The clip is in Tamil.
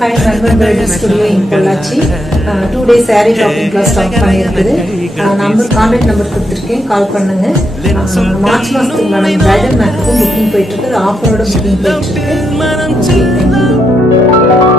Hi, Melbourne Bridal Studio in Pollachi. 2 days saree shopping class start பண்ணிருக்குது. நம்ம கான்டாக்ட் நம்பர் கொடுத்திருக்கேன், கால் பண்ணுங்க. மார்ச் மாசத்துக்கான பிரைடல் மேக்கப்பும் புக்கிங் போயிட்டு இருக்கு, ஆஃபரோட புக்கிங் போயிட்டு இருக்கு. Okay, thank you.